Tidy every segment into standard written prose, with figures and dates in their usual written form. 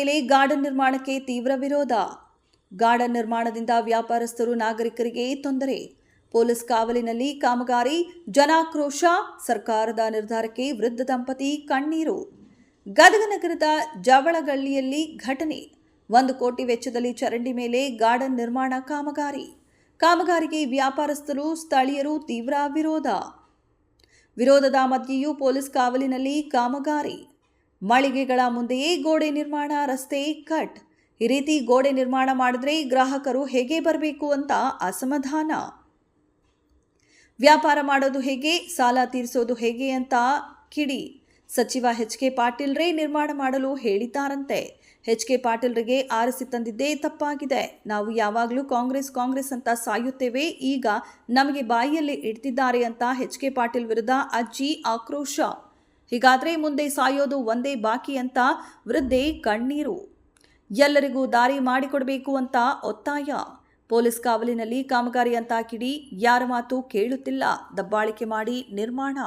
ಮೇಲೆ ಗಾರ್ಡನ್ ನಿರ್ಮಾಣಕ್ಕೆ ತೀವ್ರ ವಿರೋಧ. ಗಾರ್ಡನ್ ನಿರ್ಮಾಣದಿಂದ ವ್ಯಾಪಾರಸ್ಥರು ನಾಗರಿಕರಿಗೆ ತೊಂದರೆ. ಪೊಲೀಸ್ ಕಾವಲಿನಲ್ಲಿ ಕಾಮಗಾರಿ, ಜನಾಕ್ರೋಶ. ಸರ್ಕಾರದ ನಿರ್ಧಾರಕ್ಕೆ ವೃದ್ಧ ದಂಪತಿ ಕಣ್ಣೀರು. ಗದಗ ನಗರದ ಜವಳಗಳ್ಳಿಯಲ್ಲಿ ಘಟನೆ. 1 ಕೋಟಿ ವೆಚ್ಚದಲ್ಲಿ ಚರಂಡಿ ಮೇಲೆ ಗಾರ್ಡನ್ ನಿರ್ಮಾಣ ಕಾಮಗಾರಿಗೆ ವ್ಯಾಪಾರಸ್ಥರು, ಸ್ಥಳೀಯರು ತೀವ್ರ ವಿರೋಧದ ಮಧ್ಯೆಯೂ ಪೊಲೀಸ್ ಕಾವಲಿನಲ್ಲಿ ಕಾಮಗಾರಿ. ಮಳಿಗೆಗಳ ಮುಂದೆಯೇ ಗೋಡೆ ನಿರ್ಮಾಣ, ರಸ್ತೆ ಕಟ್. ಈ ರೀತಿ ಗೋಡೆ ನಿರ್ಮಾಣ ಮಾಡಿದ್ರೆ ಗ್ರಾಹಕರು ಹೇಗೆ ಬರಬೇಕು ಅಂತ ಅಸಮಾಧಾನ. ವ್ಯಾಪಾರ ಮಾಡೋದು ಹೇಗೆ, ಸಾಲ ತೀರಿಸೋದು ಹೇಗೆ ಅಂತ ಕಿಡಿ. ಸಚಿವ ಎಚ್.ಕೆ. ಪಾಟೀಲ್ರೇ ನಿರ್ಮಾಣ ಮಾಡಲು ಹೇಳಿದ್ದಾರಂತೆ. ಎಚ್.ಕೆ. ಪಾಟೀಲ್ರಿಗೆ ಆರಿಸಿ ತಂದಿದ್ದೇ ತಪ್ಪಾಗಿದೆ. ನಾವು ಯಾವಾಗಲೂ ಕಾಂಗ್ರೆಸ್ ಅಂತ ಸಾಯುತ್ತೇವೆ, ಈಗ ನಮಗೆ ಬಾಯಿಯಲ್ಲಿ ಇಡ್ತಿದ್ದಾರೆ ಅಂತ ಎಚ್.ಕೆ. ಪಾಟೀಲ್ ವಿರುದ್ಧ ಅಜ್ಜಿ ಆಕ್ರೋಶ. ಹೀಗಾದ್ರೆ ಮುಂದೆ ಸಾಯೋದು ಒಂದೇ ಬಾಕಿ ಅಂತ ವೃದ್ಧೆ ಕಣ್ಣೀರು. ಎಲ್ಲರಿಗೂ ದಾರಿ ಮಾಡಿಕೊಡಬೇಕು ಅಂತ ಒತ್ತಾಯ. ಪೊಲೀಸ್ ಕಾವಲಿನಲ್ಲಿ ಕಾಮಗಾರಿ ಅಂತ ಕಿಡಿ. ಯಾರ ಮಾತು ಕೇಳುತ್ತಿಲ್ಲ. ದಬ್ಬಾಳಿಕೆ ಮಾಡಿ ನಿರ್ಮಾಣ.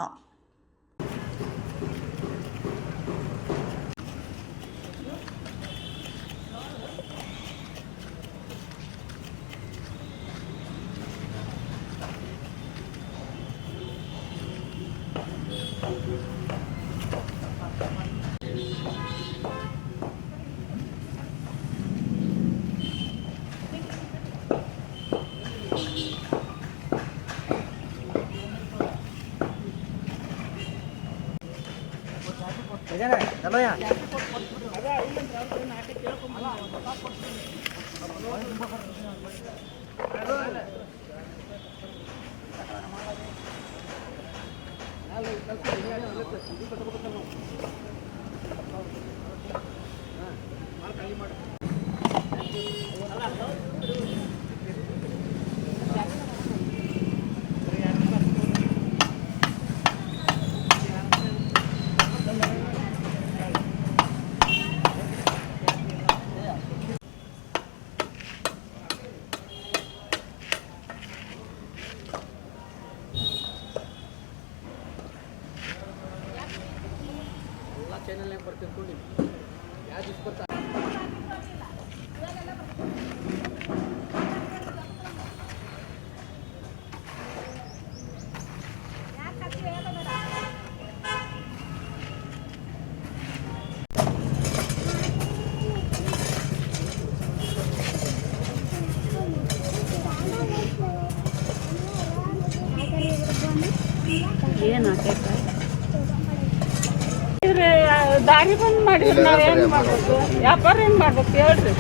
ದಾರಿ ಬಂದ್ ಮಾಡಿದ್ರೆ ನಾವ್ ಏನ್ ಮಾಡ್ಬೇಕು? ವ್ಯಾಪಾರ ಏನ್ ಮಾಡ್ಬೇಕು ಹೇಳ್ರಿ?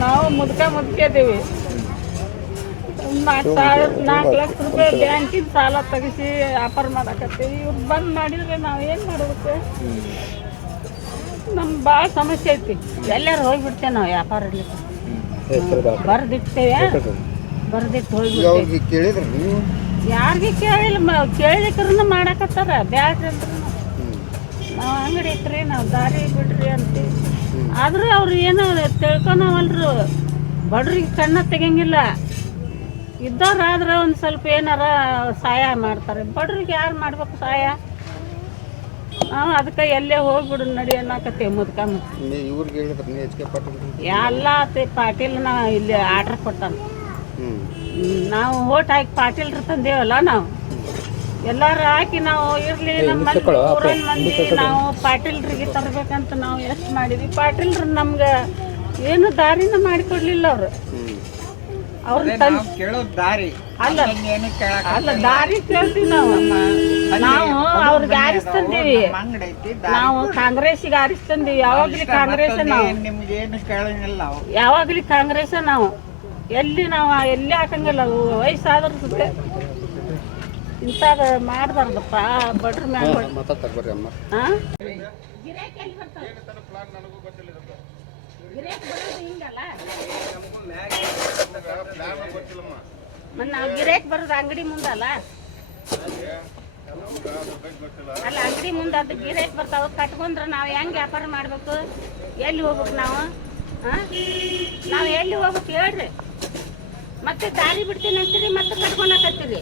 ನಾವು ಮುದ್ಕೇದೀವಿ. 4 ಲಕ್ಷ ರೂಪಾಯಿ ಬ್ಯಾಂಕಿನ ಸಾಲ ತೆಗಿಸಿ ವ್ಯಾಪಾರ ಮಾಡಕತ್ತೀವಿ. ಇವ್ರು ಬಂದ್ ಮಾಡಿದ್ರೆ ನಾವ್ ಏನ್ ಮಾಡ್ಬೇಕು? ನಮ್ ಭಾಳ ಸಮಸ್ಯೆ ಐತಿ. ಎಲ್ಲಾರು ಹೋಗ್ಬಿಡ್ತೇವೆ ನಾವು ವ್ಯಾಪಾರ ಬರ್ದಿಟ್ಟೇವೆ, ಬರ್ದಿಟ್ಟು ಹೋಗ್ಬಿಡ್ತೇವೆ. ಯಾರಿಗೆ ಕೇಳಿಲ್ಲ, ಕೇಳಿಕ್ರನ್ನ ಮಾಡಕತ್ತಾರ. ಬ್ಯಾಡ್ರಿ ಅಂದ್ರೆ ನಾವು ಅಂಗಡಿ ಐತ್ರಿ, ನಾವು ದಾರಿ ಬಿಡ್ರಿ ಅಂತೀವಿ. ಆದ್ರೆ ಅವ್ರು ಏನೋ ತಿಳ್ಕೊನವಲ್ರು. ಬಡ್ರಿಗೆ ಕಣ್ಣ ತೆಗಂಗಿಲ್ಲ. ಇದ್ದವ್ರಾದ್ರೆ ಒಂದು ಸ್ವಲ್ಪ ಏನಾರ ಸಹಾಯ ಮಾಡ್ತಾರೆ. ಬಡ್ರಿಗೆ ಯಾರು ಮಾಡ್ಬೇಕು ಸಹಾಯ? ನಾವು ಅದಕ್ಕೆ ಎಲ್ಲೇ ಹೋಗ್ಬಿಡು ನಡಿ ಅನ್ನಕತ್ತೇವೆ. ಎಲ್ಲ ಪಾಟೀಲ್ ನಾವು ಇಲ್ಲಿ ಆರ್ಡ್ರ್ ಕೊಟ್ಟಾನ. ನಾವು ಓಟ್ ಹಾಕಿ ಪಾಟೀಲ್ರು ತಂದೇವಲ್ಲ, ನಾವು ಎಲ್ಲಾರು ಹಾಕಿ ನಾವು ಇರ್ಲಿ ನಮ್ಮ ಮಂದಿ ನಾವು ಪಾಟೀಲ್ರಿಗೆ ತರಬೇಕಂತ ನಾವು ಎಷ್ಟು ಮಾಡಿದ್ವಿ. ಪಾಟೀಲ್ರು ನಮ್ಗೆ ಏನು ದಾರಿನ ಮಾಡಿಕೊಡ್ಲಿಲ್ಲ. ಅವ್ರು ಅಲ್ಲ ದಾರಿ ಕೇಳ್ತೀವಿ ನಾವು ಅವ್ರಿಗೆ ಆರಿಸ್ತಂದೀವಿ. ನಾವು ಕಾಂಗ್ರೆಸ್ಸಿಗೆ ಆರಿಸ್ತಂದೀವಿ. ಯಾವಾಗ್ಲಿ ಕಾಂಗ್ರೆಸ್, ಯಾವಾಗ್ಲಿ ಕಾಂಗ್ರೆಸ್. ನಾವು ಎಲ್ಲಿ ಹಾಕಂಗಿಲ್ಲ. ವಯಸ್ಸಾದ್ರ ಸುತ್ತೆ ಇಂಥದ್ದು ಮಾಡ್ಬಾರ್ದಪ್ಪ ಬಡ್ರ ಮ್ಯಾಗ. ನಾವು ಗಿರೇಕ್ ಬರೋದು ಅಂಗಡಿ ಮುಂದಲ್ಲ, ಅಂಗಡಿ ಮುಂದೆ ಅದು ಗಿರೇಕ್ ಬರ್ತಾವ. ಕಟ್ಕೊಂಡ್ರೆ ನಾವು ಹೆಂಗೆ ವ್ಯಾಪಾರ ಮಾಡ್ಬೇಕು? ಎಲ್ಲಿ ಹೋಗ್ಬೇಕು ನಾವು? ಎಲ್ಲಿ ಹೋಗ್ಬೇಕು ಹೇಳ್ರಿ? ಮತ್ತೆ ದಾರಿ ಬಿಡ್ತೀನಿ ಅಂತೀರಿ, ಮತ್ತೆ ಕಟ್ಕೊಳಕತ್ತೀರಿ.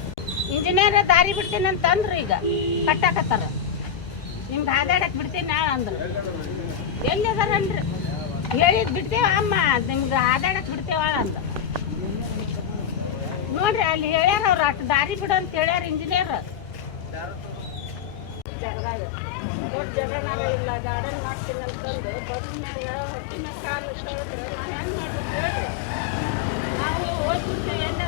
ಇಂಜಿನಿಯರ್ ದಾರಿ ಬಿಡ್ತೀನಿ ಅಂತಂದ್ರು, ಈಗ ಕಟ್ಟಾಕತ್ತಾರ. ನಿಮ್ಗೆ ಹಾದಾಡಕ್ ಬಿಡ್ತೀನಿ ನಾ ಅಂದ್ರು. ಎಲ್ಲಿದಾರನ್ರಿ? ಹೇಳಿದ್ ಬಿಡ್ತೇವ ಅಮ್ಮ ನಿಮ್ಗೆ ಆದಾಡಕ್ ಬಿಡ್ತೇವ ಅಂತ ನೋಡ್ರಿ ಅಲ್ಲಿ ಹೇಳ್ಯಾರ ಅವ್ರು ಅಷ್ಟು ದಾರಿ ಬಿಡು ಅಂತ ಹೇಳ್ಯಾರ ಇಂಜಿನಿಯರ್ ದೊಡ್ಡ ಜಗನಾರ ಇಲ್ಲ ಗಾರ್ಡನ್ ಮಾಡ್ತೀನಿ ಅಂತಂದು ಬಸ್ ಮ್ಯಾಗ ಹೊಟ್ಟಿನ ಕಾಲು ನಾವು ಹೆಂಗೆ ಮಾಡ್ಬೇಕು ಹೇಳ್ರಿ ನಾವು ಹೋಗ್ಬಿಡ್ತೇವೆ